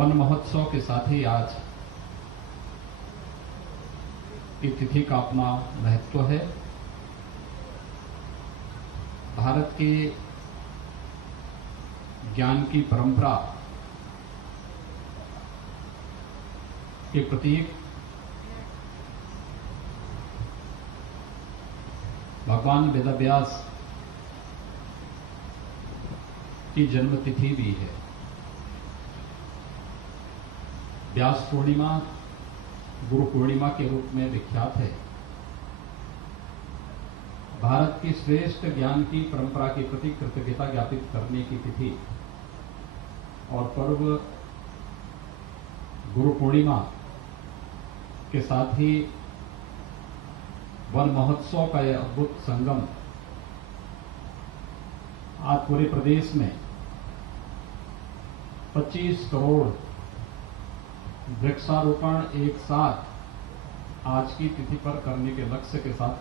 One महोत्सव के साथ ही आज की तिथि का अपना महत्व है। भारत के ज्ञान की परंपरा के प्रतीक भगवान वेदव्यास की जन्मतिथि भी है। व्यास पूर्णिमा गुरु पूर्णिमा के रूप में विख्यात है। भारत की श्रेष्ठ ज्ञान की परंपरा के प्रति कृतज्ञता ज्ञापित करने की तिथि और पर्व गुरु पूर्णिमा के साथ ही वन महोत्सव का यह अद्भुत संगम आज पूरे प्रदेश में 25 करोड़ वृक्षारोपण एक साथ आज की तिथि पर करने के लक्ष्य के साथ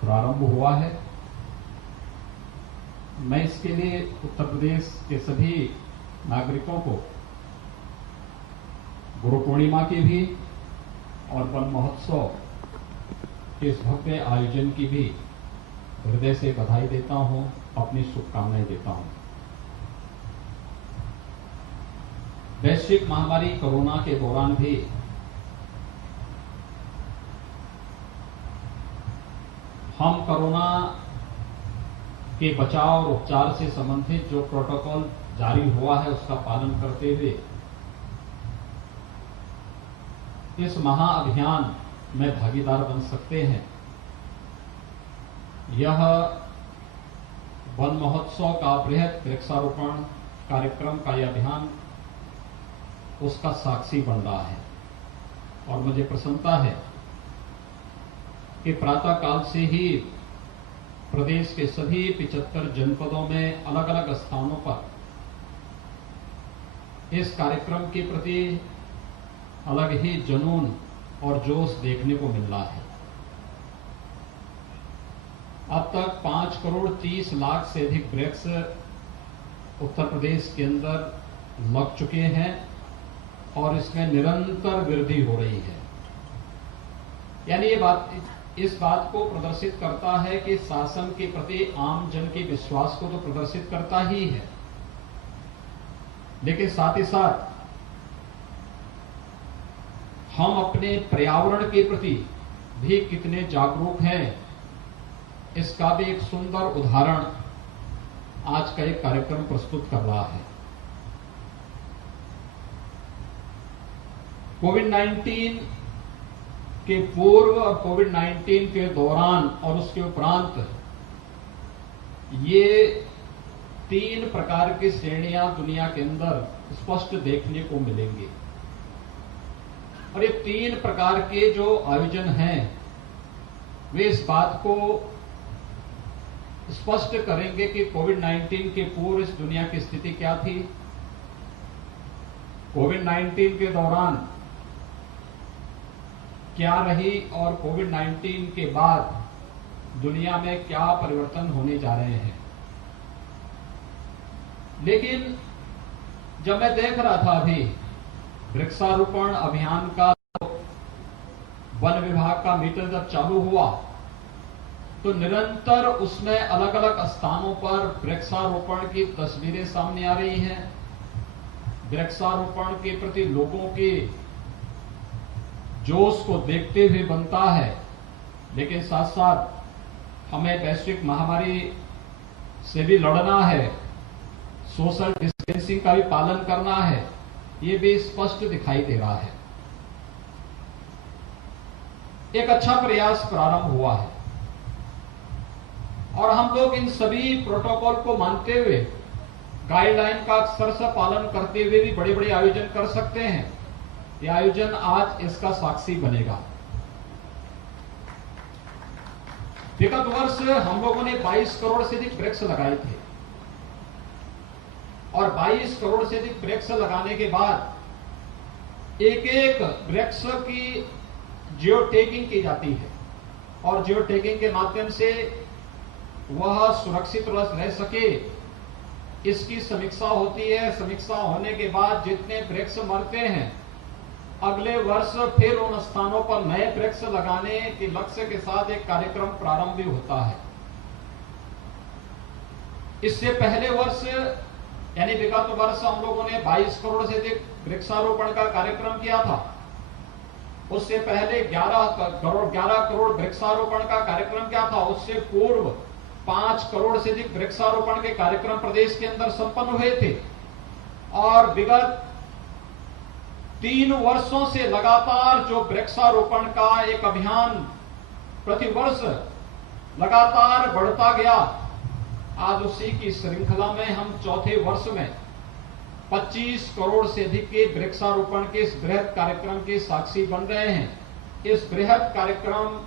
प्रारंभ हुआ है। मैं इसके लिए उत्तर प्रदेश के सभी नागरिकों को गुरु पूर्णिमा की भी और वन महोत्सव के इस भव्य आयोजन की भी हृदय से बधाई देता हूं, अपनी शुभकामनाएं देता हूं। वैश्विक महामारी कोरोना के दौरान भी हम कोरोना के बचाव और उपचार से संबंधित जो प्रोटोकॉल जारी हुआ है उसका पालन करते हुए इस महाअभियान में भागीदार बन सकते हैं। यह वन महोत्सव का बृहद वृक्षारोपण कार्यक्रम का यह अभियान उसका साक्षी बन रहा है और मुझे प्रसन्नता है कि प्रातः काल से ही प्रदेश के सभी 75 जनपदों में अलग अलग स्थानों पर इस कार्यक्रम के प्रति अलग ही जुनून और जोश देखने को मिल रहा है। अब तक 5 करोड़ 30 लाख से अधिक वृक्ष उत्तर प्रदेश के अंदर लग चुके हैं और इसमें निरंतर वृद्धि हो रही है। यानी इस बात को प्रदर्शित करता है कि शासन के प्रति आम जन के विश्वास को तो प्रदर्शित करता ही है, लेकिन साथ ही साथ हम अपने पर्यावरण के प्रति भी कितने जागरूक हैं इसका भी एक सुंदर उदाहरण आज का एक कार्यक्रम प्रस्तुत कर रहा है। कोविड-19 के पूर्व और कोविड-19 के दौरान और उसके उपरांत ये 3 प्रकार की श्रेणियां दुनिया के अंदर स्पष्ट देखने को मिलेंगी और ये 3 प्रकार के जो आयोजन हैं वे इस बात को स्पष्ट करेंगे कि कोविड-19 के पूर्व इस दुनिया की स्थिति क्या थी, कोविड-19 के दौरान क्या रही और कोविड-19 के बाद दुनिया में क्या परिवर्तन होने जा रहे हैं। लेकिन जब मैं देख रहा था अभी वृक्षारोपण अभियान का वन विभाग का मीटर जब चालू हुआ तो निरंतर उसमें अलग अलग स्थानों पर वृक्षारोपण की तस्वीरें सामने आ रही हैं। वृक्षारोपण के प्रति लोगों के जोश को देखते हुए बनता है, लेकिन साथ साथ हमें वैश्विक महामारी से भी लड़ना है, सोशल डिस्टेंसिंग का भी पालन करना है, ये भी स्पष्ट दिखाई दे रहा है। एक अच्छा प्रयास प्रारंभ हुआ है और हम लोग इन सभी प्रोटोकॉल को मानते हुए गाइडलाइन का अक्षरशः पालन करते हुए भी बड़े बड़े आयोजन कर सकते हैं। यह आयोजन आज इसका साक्षी बनेगा। विगत वर्ष हम लोगों ने 22 करोड़ से अधिक वृक्ष लगाए थे और 22 करोड़ से अधिक वृक्ष लगाने के बाद एक एक वृक्ष की जियो टैगिंग की जाती है और जियो टैगिंग के माध्यम से वह सुरक्षित रह सके इसकी समीक्षा होती है। समीक्षा होने के बाद जितने वृक्ष मरते हैं अगले वर्ष फिर उन स्थानों पर नए वृक्ष लगाने के लक्ष्य के साथ एक कार्यक्रम प्रारंभ भी होता है। इससे पहले वर्ष यानी विगत वर्ष हम लोगों ने 22 करोड़ से अधिक वृक्षारोपण का कार्यक्रम किया था। उससे पहले 11 करोड़ वृक्षारोपण का कार्यक्रम किया था। उससे पूर्व 5 करोड़ से अधिक वृक्षारोपण के कार्यक्रम प्रदेश के अंदर संपन्न हुए थे। और विगत 3 वर्षों से लगातार जो वृक्षारोपण का एक अभियान प्रतिवर्ष लगातार बढ़ता गया, आज उसी की श्रृंखला में हम चौथे वर्ष में 25 करोड़ से अधिक के वृक्षारोपण के इस बृहद कार्यक्रम के साक्षी बन रहे हैं। इस बृहद कार्यक्रम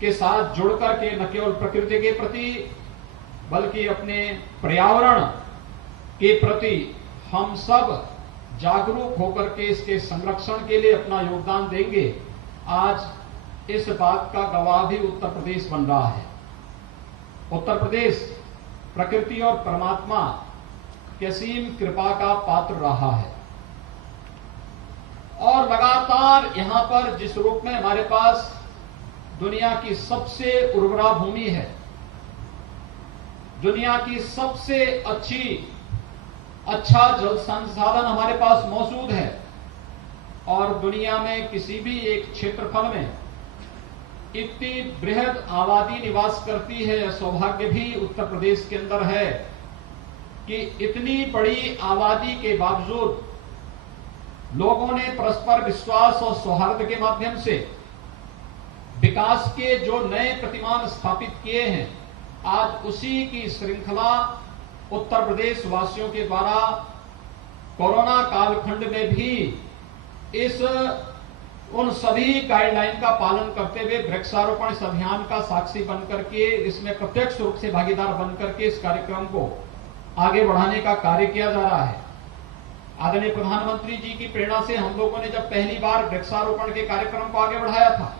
के साथ जुड़कर के न केवल प्रकृति के प्रति बल्कि अपने पर्यावरण के प्रति हम सब जागरूक होकर के इसके संरक्षण के लिए अपना योगदान देंगे। आज इस बात का गवाह भी उत्तर प्रदेश बन रहा है। उत्तर प्रदेश प्रकृति और परमात्मा की असीम कृपा का पात्र रहा है और लगातार यहां पर जिस रूप में हमारे पास दुनिया की सबसे उर्वरा भूमि है, दुनिया की सबसे अच्छा जल संसाधन हमारे पास मौजूद है और दुनिया में किसी भी एक क्षेत्रफल में इतनी बृहद आबादी निवास करती है, यह सौभाग्य भी उत्तर प्रदेश के अंदर है कि इतनी बड़ी आबादी के बावजूद लोगों ने परस्पर विश्वास और सौहार्द के माध्यम से विकास के जो नए प्रतिमान स्थापित किए हैं, आज उसी की श्रृंखला उत्तर प्रदेश वासियों के द्वारा कोरोना कालखंड में भी उन सभी गाइडलाइन का पालन करते हुए वृक्षारोपण इस अभियान का साक्षी बनकर के इसमें प्रत्यक्ष रूप से भागीदार बनकर के इस कार्यक्रम को आगे बढ़ाने का कार्य किया जा रहा है। आदरणीय प्रधानमंत्री जी की प्रेरणा से हम लोगों ने जब पहली बार वृक्षारोपण के कार्यक्रम को आगे बढ़ाया था,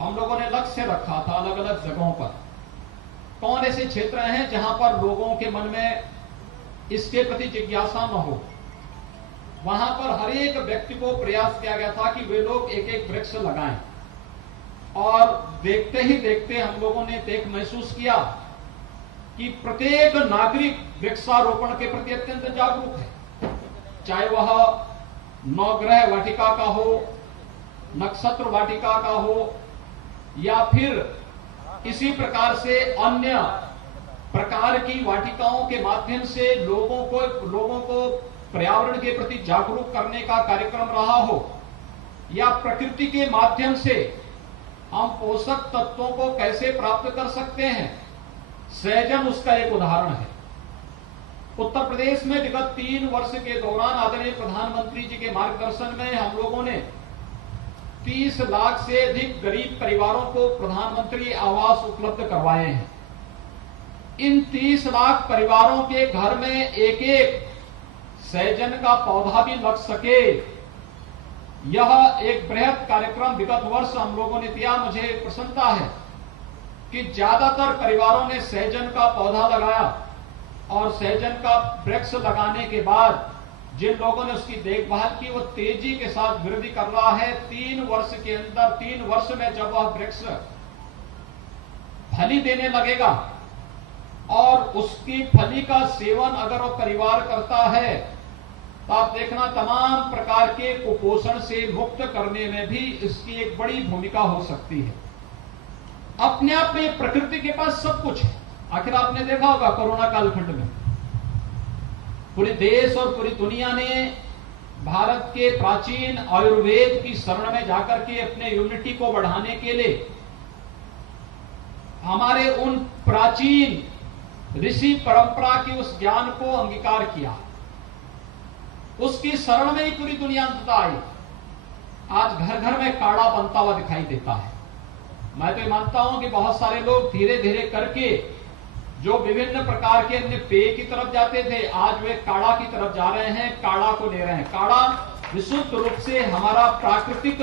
हम लोगों ने लक्ष्य रखा था अलग अलग जगहों पर कौन ऐसे क्षेत्र हैं जहां पर लोगों के मन में इसके प्रति जिज्ञासा न हो। वहां पर हर एक व्यक्ति को प्रयास किया गया था कि वे लोग एक एक वृक्ष लगाएं और देखते ही देखते हम लोगों ने देख महसूस किया कि प्रत्येक नागरिक वृक्षारोपण के प्रति अत्यंत जागरूक है, चाहे वह नवग्रह वाटिका का हो, नक्षत्र वाटिका का हो या फिर इसी प्रकार से अन्य प्रकार की वाटिकाओं के माध्यम से लोगों को पर्यावरण के प्रति जागरूक करने का कार्यक्रम रहा हो या प्रकृति के माध्यम से हम पोषक तत्वों को कैसे प्राप्त कर सकते हैं, सृजन उसका एक उदाहरण है। उत्तर प्रदेश में विगत 3 वर्ष के दौरान आदरणीय प्रधानमंत्री जी के मार्गदर्शन में हम लोगों ने 30 लाख से अधिक गरीब परिवारों को प्रधानमंत्री आवास उपलब्ध करवाए हैं। इन 30 लाख परिवारों के घर में एक एक सैजन का पौधा भी लग सके, यह एक बृहद कार्यक्रम विगत वर्ष हम लोगों ने किया। मुझे प्रसन्नता है कि ज्यादातर परिवारों ने सैजन का पौधा लगाया और सैजन का वृक्ष लगाने के बाद जिन लोगों ने उसकी देखभाल की वो तेजी के साथ वृद्धि कर रहा है। 3 वर्ष के अंदर 3 वर्ष में जब वह वृक्ष फली देने लगेगा और उसकी फली का सेवन अगर वो परिवार करता है तो आप देखना तमाम प्रकार के कुपोषण से मुक्त करने में भी इसकी एक बड़ी भूमिका हो सकती है। अपने आप में प्रकृति के पास सब कुछ है। आखिर आपने देखा होगा कोरोना कालखंड में पूरे देश और पूरी दुनिया ने भारत के प्राचीन आयुर्वेद की शरण में जाकर के अपने इम्यूनिटी को बढ़ाने के लिए हमारे उन प्राचीन ऋषि परंपरा के उस ज्ञान को अंगीकार किया। उसकी शरण में ही पूरी दुनिया अंततः आई। आज घर घर में काढ़ा बनता हुआ दिखाई देता है। मैं तो मानता हूं कि बहुत सारे लोग धीरे धीरे करके जो विभिन्न प्रकार के अन्य पेय की तरफ जाते थे, आज वे काढ़ा की तरफ जा रहे हैं, काढ़ा को ले रहे हैं। काढ़ा विशुद्ध रूप से हमारा प्राकृतिक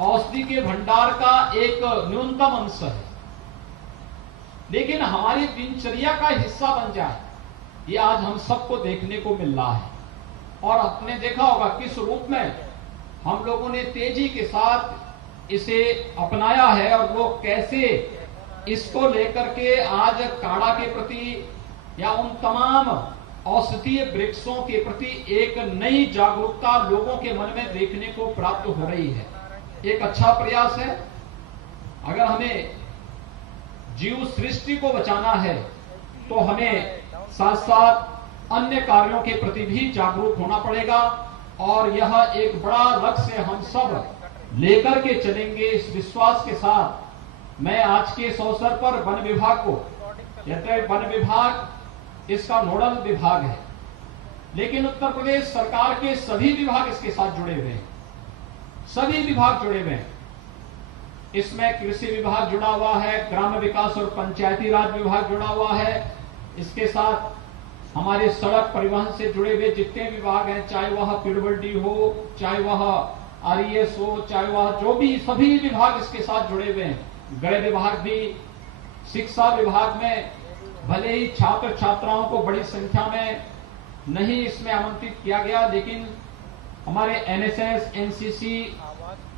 औषधि के भंडार का एक न्यूनतम अंश है, लेकिन हमारी दिनचर्या का हिस्सा बन जाए ये आज हम सबको देखने को मिल रहा है। और आपने देखा होगा किस रूप में हम लोगों ने तेजी के साथ इसे अपनाया है और वो कैसे इसको लेकर के आज काढ़ा के प्रति या उन तमाम औषधीय वृक्षों के प्रति एक नई जागरूकता लोगों के मन में देखने को प्राप्त हो रही है। एक अच्छा प्रयास है। अगर हमें जीव सृष्टि को बचाना है तो हमें साथ साथ अन्य कार्यों के प्रति भी जागरूक होना पड़ेगा और यह एक बड़ा लक्ष्य हम सब लेकर के चलेंगे। इस विश्वास के साथ मैं आज के इस अवसर पर वन विभाग को, यद्यपि वन विभाग इसका नोडल विभाग है, लेकिन उत्तर प्रदेश सरकार के सभी विभाग इसके साथ जुड़े हुए हैं। सभी विभाग जुड़े हुए हैं। इसमें कृषि विभाग जुड़ा हुआ है, ग्राम्य विकास और पंचायती राज विभाग जुड़ा हुआ है, इसके साथ हमारे सड़क परिवहन से जुड़े हुए जितने विभाग हैं, चाहे वह पीडब्ल्यूडी हो, चाहे वह आरईएस हो, चाहे वह जो भी, सभी विभाग इसके साथ जुड़े हुए हैं। गृह विभाग भी, शिक्षा विभाग में भले ही छात्र छात्राओं को बड़ी संख्या में नहीं इसमें आमंत्रित किया गया, लेकिन हमारे एनएसएस, एनसीसी,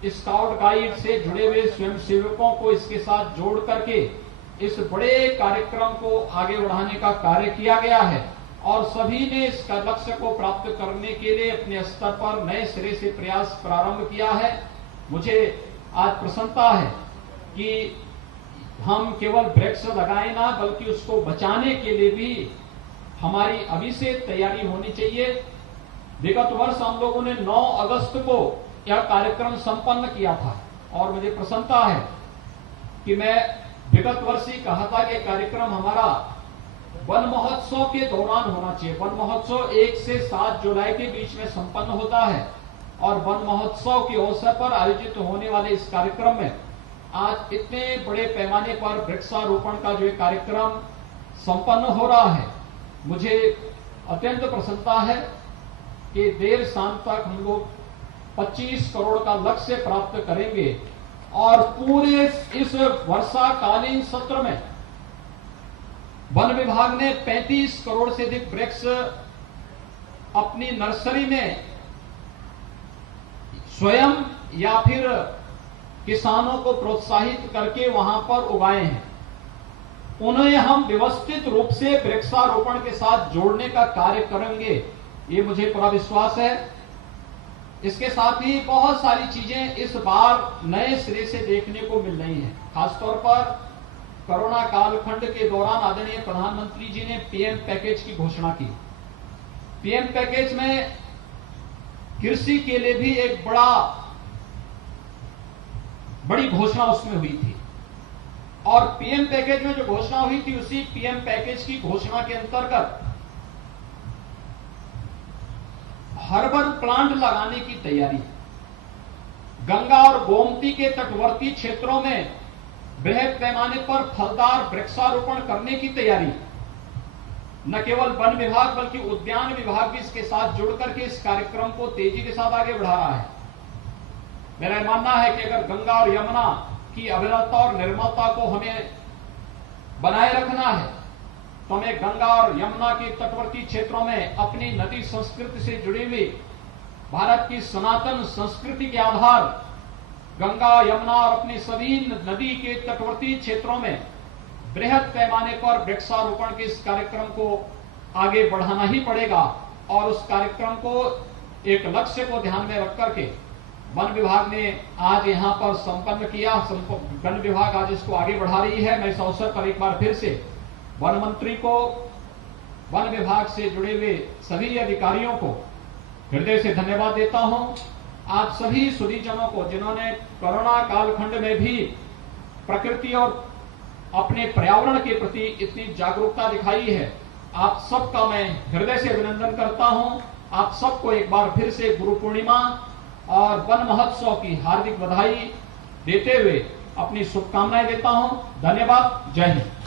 स्काउट गाइड से जुड़े हुए स्वयंसेवकों को इसके साथ जोड़ करके इस बड़े कार्यक्रम को आगे बढ़ाने का कार्य किया गया है और सभी ने इस लक्ष्य को प्राप्त करने के लिए अपने स्तर पर नए सिरे से प्रयास प्रारंभ किया है। मुझे आज प्रसन्नता है कि हम केवल वृक्ष लगाए ना, बल्कि उसको बचाने के लिए भी हमारी अभी से तैयारी होनी चाहिए। विगत वर्ष हम लोगों ने 9 अगस्त को यह कार्यक्रम संपन्न किया था और मुझे प्रसन्नता है कि मैं विगत वर्ष ही कहा था कि कार्यक्रम हमारा वन महोत्सव के दौरान होना चाहिए। वन महोत्सव 1 से 7 जुलाई के बीच में संपन्न होता है और वन महोत्सव के अवसर पर आयोजित होने वाले इस कार्यक्रम में आज इतने बड़े पैमाने पर वृक्षारोपण का जो कार्यक्रम संपन्न हो रहा है, मुझे अत्यंत प्रसन्नता है कि देर शाम तक हम लोग 25 करोड़ का लक्ष्य प्राप्त करेंगे और पूरे इस वर्षाकालीन सत्र में वन विभाग ने 35 करोड़ से अधिक वृक्ष अपनी नर्सरी में स्वयं या फिर किसानों को प्रोत्साहित करके वहां पर उगाए हैं। उन्हें हम व्यवस्थित रूप से वृक्षारोपण के साथ जोड़ने का कार्य करेंगे, ये मुझे पूरा विश्वास है। इसके साथ ही बहुत सारी चीजें इस बार नए सिरे से देखने को मिल रही हैं। खासतौर पर कोरोना कालखंड के दौरान आदरणीय प्रधानमंत्री जी ने पीएम पैकेज की घोषणा की। पीएम पैकेज में कृषि के लिए भी एक बड़ी घोषणा उसमें हुई थी और पीएम पैकेज में जो घोषणा हुई थी, उसी पीएम पैकेज की घोषणा के अंतर्गत हर्बल प्लांट लगाने की तैयारी, गंगा और गोमती के तटवर्ती क्षेत्रों में बृहद पैमाने पर फलदार वृक्षारोपण करने की तैयारी। न केवल वन विभाग बल्कि उद्यान विभाग भी इसके साथ जुड़ करके इस कार्यक्रम को तेजी के साथ आगे बढ़ा रहा है। मेरा मानना है कि अगर गंगा और यमुना की अविरलता और निर्मलता को हमें बनाए रखना है तो हमें गंगा और यमुना के तटवर्ती क्षेत्रों में अपनी नदी संस्कृति से जुड़ी हुई भारत की सनातन संस्कृति के आधार गंगा, यमुना और अपनी सभी नदी के तटवर्ती क्षेत्रों में बृहद पैमाने पर वृक्षारोपण के इस कार्यक्रम को आगे बढ़ाना ही पड़ेगा और उस कार्यक्रम को एक लक्ष्य को ध्यान में रख करके वन विभाग ने आज यहां पर संपन्न किया। वन विभाग आज इसको आगे बढ़ा रही है। मैं इस अवसर पर एक बार फिर से वन मंत्री को, वन विभाग से जुड़े हुए सभी अधिकारियों को हृदय से धन्यवाद देता हूं। आप सभी सुधीजनों को जिन्होंने कोरोना कालखंड में भी प्रकृति और अपने पर्यावरण के प्रति इतनी जागरूकता दिखाई है, आप सबका मैं हृदय से अभिनंदन करता हूं। आप सबको एक बार फिर से गुरु पूर्णिमा और वन महोत्सव की हार्दिक बधाई देते हुए अपनी शुभकामनाएं देता हूं। धन्यवाद। जय हिंद।